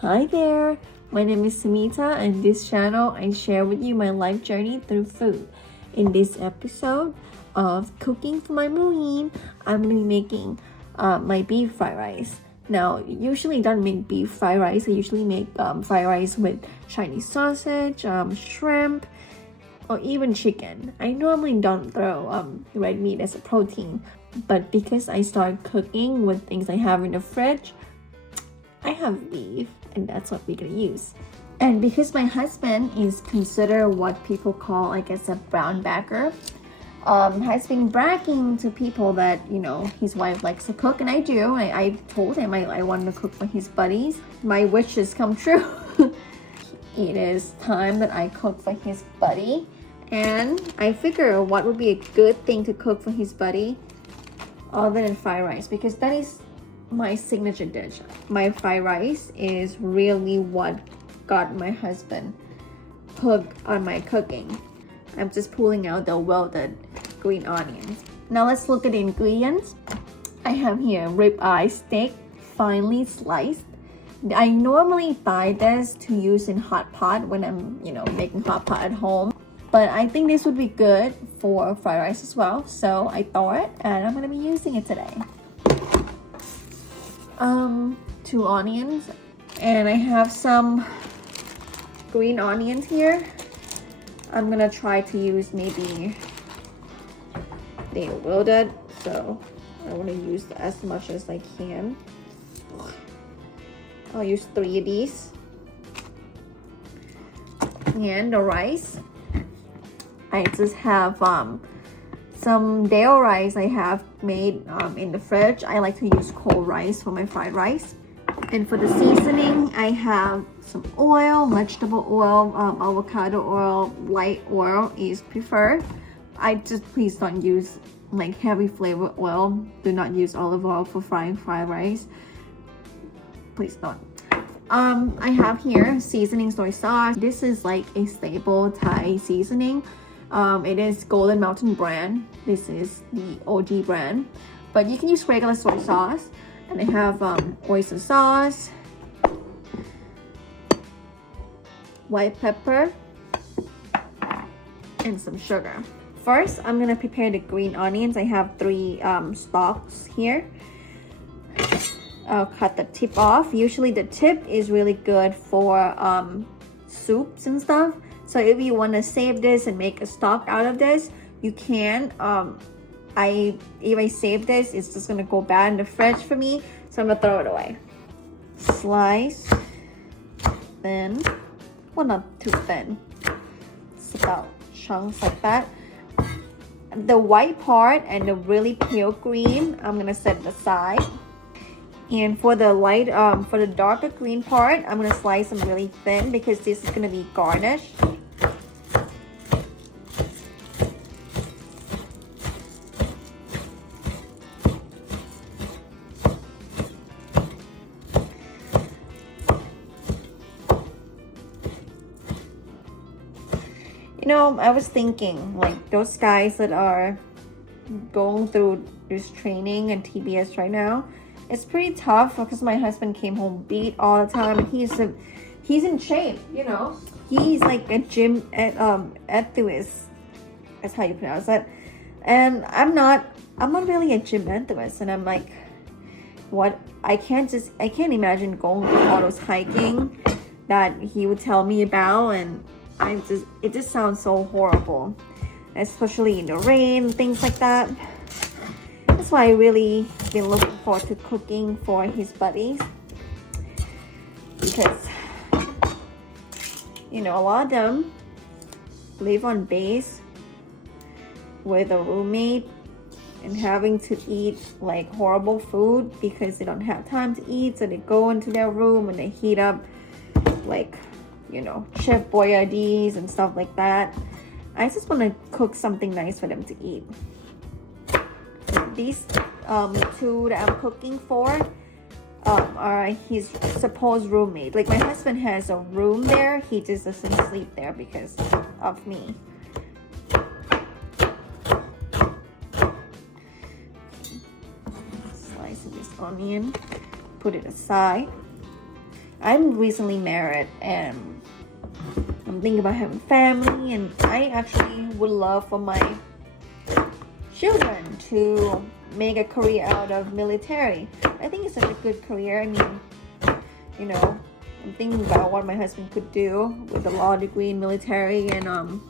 Hi there, my name is Samita, and this channel I share with you my life journey through food. In this episode of Cooking for My Marine, I'm going to be making my beef fried rice. Now, usually I don't make beef fried rice. I usually make fried rice with Chinese sausage, shrimp, or even chicken. I normally don't throw red meat as a protein, but because I started cooking with things I have in the fridge, I have beef, and that's what we're gonna use. And because my husband is considered what people call, I guess, a brown bagger, has been bragging to people that, you know, his wife likes to cook, and I do. I told him I wanted to cook for his buddies. My wishes come true. It is time that I cook for his buddy, and I figure what would be a good thing to cook for his buddy other than fried rice, because that is my signature dish. My fried rice is really what got my husband hooked on my cooking. I'm just pulling out the wilted green onions. Now let's look at the ingredients. I have here ribeye steak, finely sliced. I normally buy this to use in hot pot when I'm, making hot pot at home. But I think this would be good for fried rice as well. So I thought it, and I'm gonna be using it today. 2 onions, and I have some green onions here. I'm gonna try to use maybe they wilted, so I want to use as much as I can. I'll use 3 of these. And the rice, I just have some day-old rice I have made in the fridge. I like to use cold rice for my fried rice. And for the seasoning, I have some oil, vegetable oil, avocado oil, light oil is preferred. Please don't use like heavy flavor oil. Do not use olive oil for frying fried rice. Please don't. I have here seasoning soy sauce. This is like a staple Thai seasoning. It is Golden Mountain brand. This is the OG brand, but you can use regular soy sauce. And I have oyster sauce, white pepper, and some sugar. First, I'm gonna prepare the green onions. I have 3 stalks here. I'll cut the tip off. Usually the tip is really good for soups and stuff. So if you want to save this and make a stock out of this, you can. If I save this, it's just gonna go bad in the fridge for me, so I'm gonna throw it away. Slice thin, well, not too thin. It's about chunks like that. The white part and the really pale green, I'm gonna set it aside. And for the for the darker green part, I'm gonna slice them really thin because this is gonna be garnished. I was thinking, like, those guys that are going through this training and TBS right now, it's pretty tough because my husband came home beat all the time, and he's in shape, He's like a gym enthusiast. That's how you pronounce it. And I'm not really a gym enthusiast, and I'm like, what? I can't imagine going through all those hiking that he would tell me about, and it just sounds so horrible, especially in the rain, things like that. That's why I really been looking forward to cooking for his buddies, because a lot of them live on base with a roommate and having to eat like horrible food because they don't have time to eat, so they go into their room and they heat up like Chef Boyardees and stuff like that. I just want to cook something nice for them to eat. These 2 that I'm cooking for are his supposed roommate. Like, my husband has a room there. He just doesn't sleep there because of me. Slice this onion, put it aside. I'm recently married and I'm thinking about having family, and I actually would love for my children to make a career out of military. I think it's such a good career. I mean, you know, I'm thinking about what my husband could do with a law degree in military, and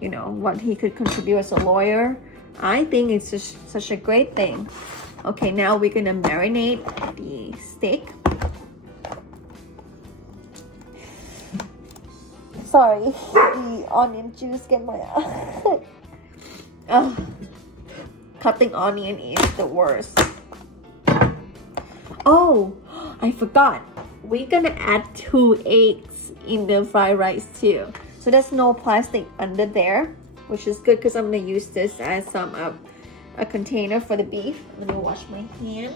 you know, what he could contribute as a lawyer. I think it's just such a great thing. Okay, now we're gonna marinate the steak. Sorry, the onion juice get my cutting onion is the worst. Oh, I forgot. We're gonna add 2 eggs in the fried rice too. So there's no plastic under there, which is good because I'm gonna use this as a container for the beef. Let me wash my hand.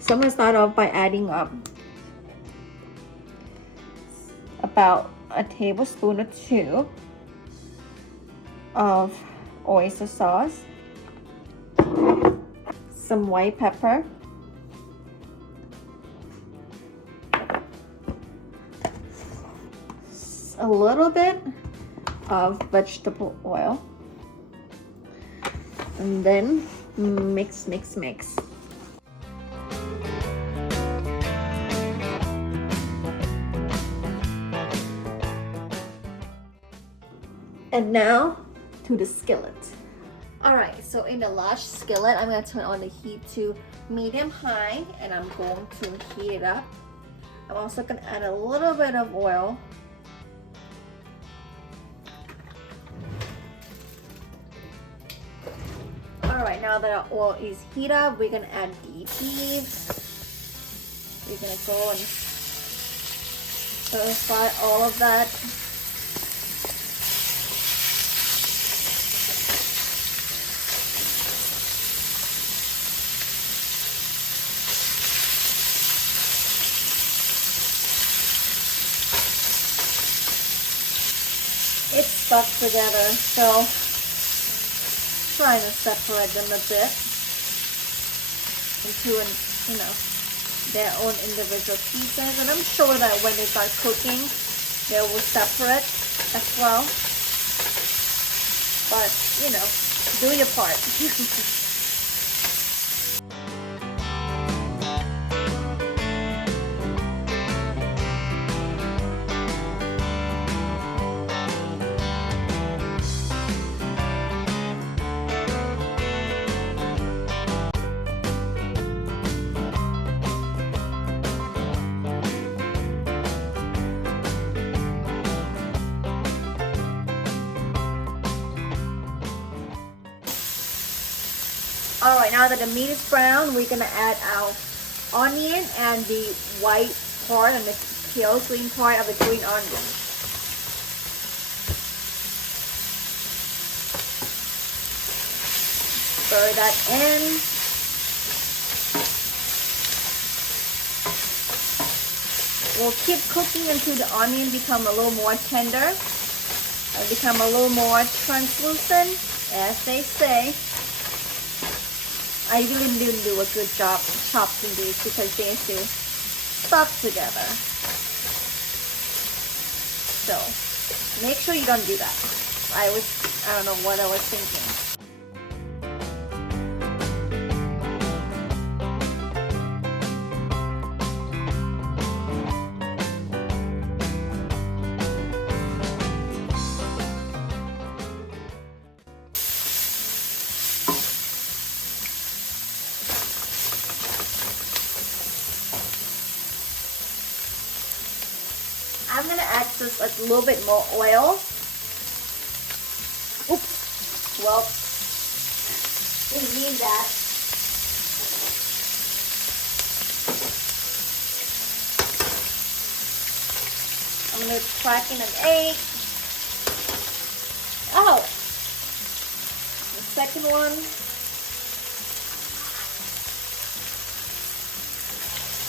So I'm gonna start off by adding about a tablespoon or 2 of oyster sauce, some white pepper, a little bit of vegetable oil, and then mix. And now to the skillet. Alright, so in the large skillet, I'm going to turn on the heat to medium high, and I'm going to heat it up. I'm also going to add a little bit of oil. Alright, now that our oil is heated up, we're going to add the beef. We're going to go and stir fry all of that. It's stuck together, so trying to separate them a bit into their own individual pieces, and I'm sure that when they start cooking they will separate as well, but do your part. Alright, now that the meat is brown, we're going to add our onion and the white part and the pale green part of the green onion. Stir that in. We'll keep cooking until the onion become a little more tender and become a little more translucent, as they say. I really didn't do a good job chopping these because they have to stuck together. So make sure you don't do that. I don't know what I was thinking. I'm gonna add just a little bit more oil. Oops. Well, didn't need that. I'm gonna crack in an egg. Oh, the second one.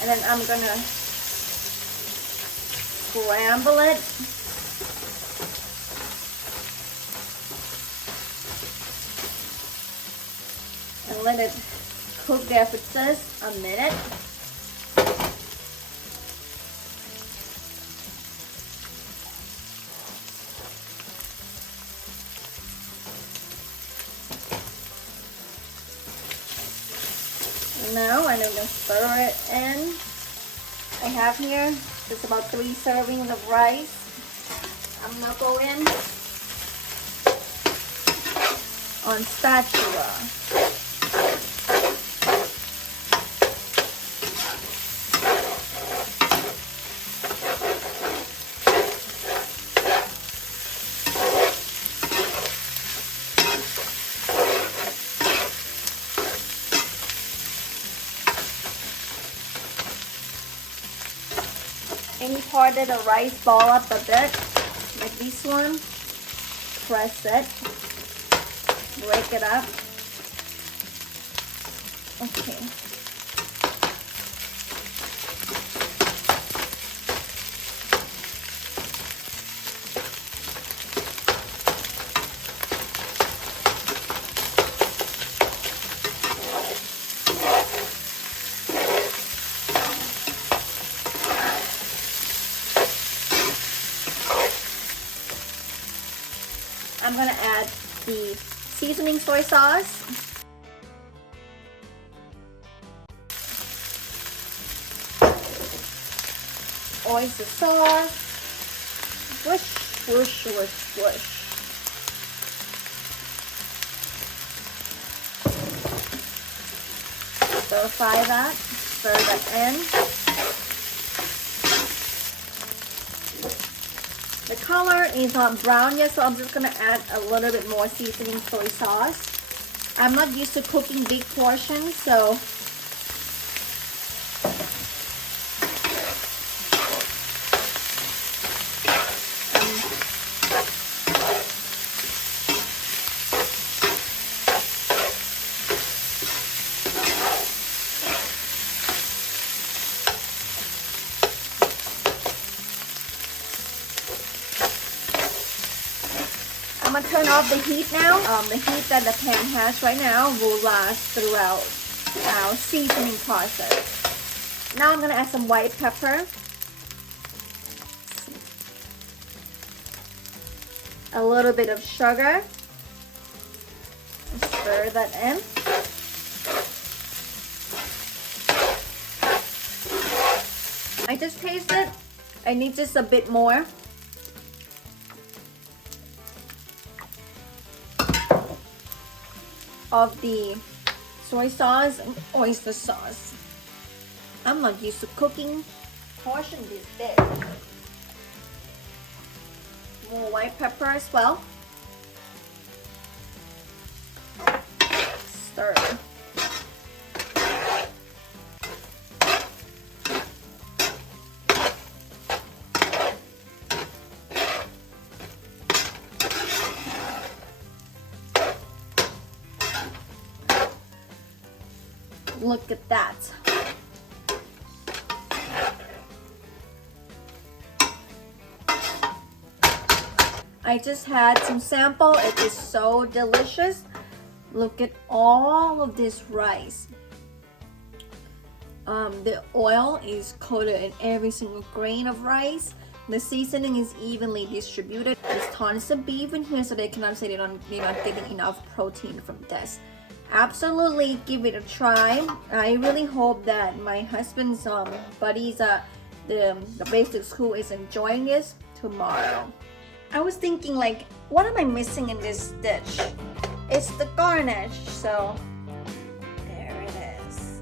And then I'm gonna scramble it. And let it cook there for just a minute. now, and I'm gonna stir it in. I have here just about 3 servings of rice. I'm gonna go in on spatula. Any part of the rice ball up a bit, like this one, press it, break it up. Okay. I'm gonna add the seasoning soy sauce. Oyster sauce. Swish, swish, swish, swish. Stir fry that. Stir that in. The color is not brown yet, so I'm just gonna add a little bit more seasoning soy sauce. I'm not used to cooking big portions, so I'm gonna turn off the heat now. The heat that the pan has right now will last throughout our seasoning process. Now I'm gonna add some white pepper, a little bit of sugar, stir that in. I just tasted. I need just a bit more. Of the soy sauce and oyster sauce. I'm not used to cooking portion this big. More white pepper as well. Stir. Look at that. I just had some sample. It is so delicious. Look at all of this rice. The oil is coated in every single grain of rice. The seasoning is evenly distributed. There's tons of beef in here, so they cannot say they're not getting enough protein from this. Absolutely give it a try. I really hope that my husband's buddies at the basic school is enjoying this tomorrow. I was thinking, like, what am I missing in this dish? It's the garnish, so there it is.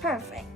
Perfect.